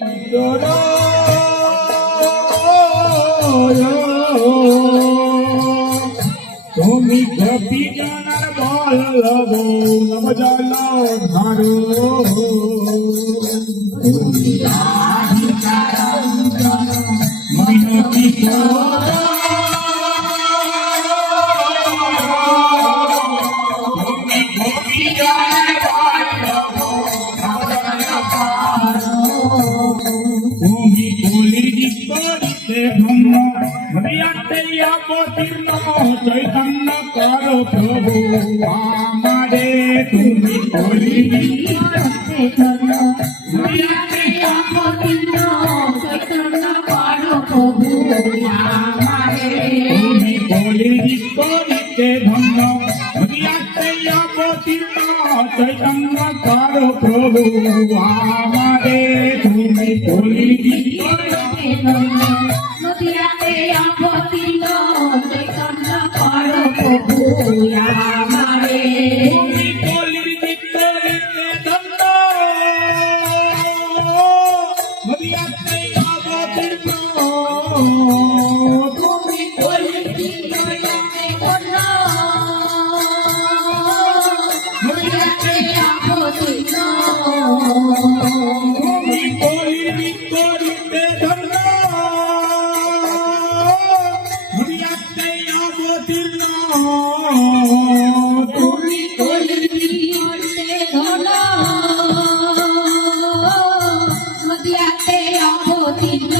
তুমি গোপী জনার বল্লভ নব জল ধরো মিনতি তুমি গোপী জনার তুমি কলির বিপরীতে ভ্রম হরিয়াতে অবতীর্ণ চৈতন্য করো প্রভু আমারে তুমি কলির বিপরীতে ভ্রম হরিয়াতে অবতীর্ণ চৈতন্য করো প্রভু আমারে তুমি কলির বিপরীতে ভ্রম হরিয়াতে অবতীর্ণ চৈতন্য করো প্রভু আমারে তুমি কলির বিপরীতে ভ্রম নদিয়াতে অবতীর্ণ চৈতন্য করো প্রভু আমারে তুমি কলির বিপরীতে ধন্য নদিয়াতে অবতীর্ণ তুমি কলির বিপরীতে ধন্য নদিয়াতে অবতীর্ণ তুমি কলির বিপরীতে ধন্য তুমি কলির বিপরীতে ধন্য নদিয়াতে অবতীর্ণ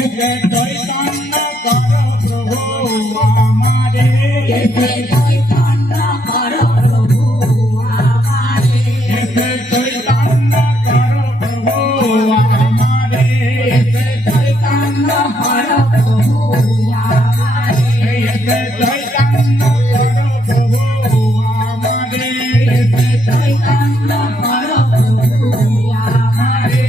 এতে চৈতন্য করো প্রভু আমারে এতে চৈতন্য করো প্রভু আমারে এতে চৈতন্য করো প্রভু আমারে এতে চৈতন্য করো প্রভু আমারে এতে চৈতন্য করো প্রভু আমারে এতে চৈতন্য করো প্রভু আমারে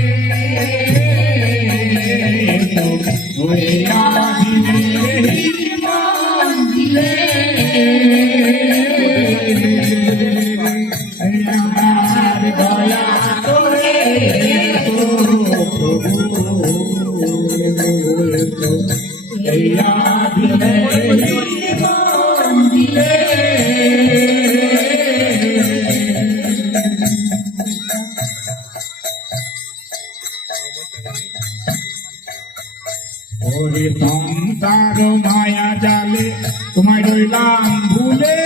ওরে আদিনে মন্দিরে আমার দয়া করে এই আদিনে মন্দিরে ওরে সংসার মায়া জালে তোমায় রইলাম ভুলে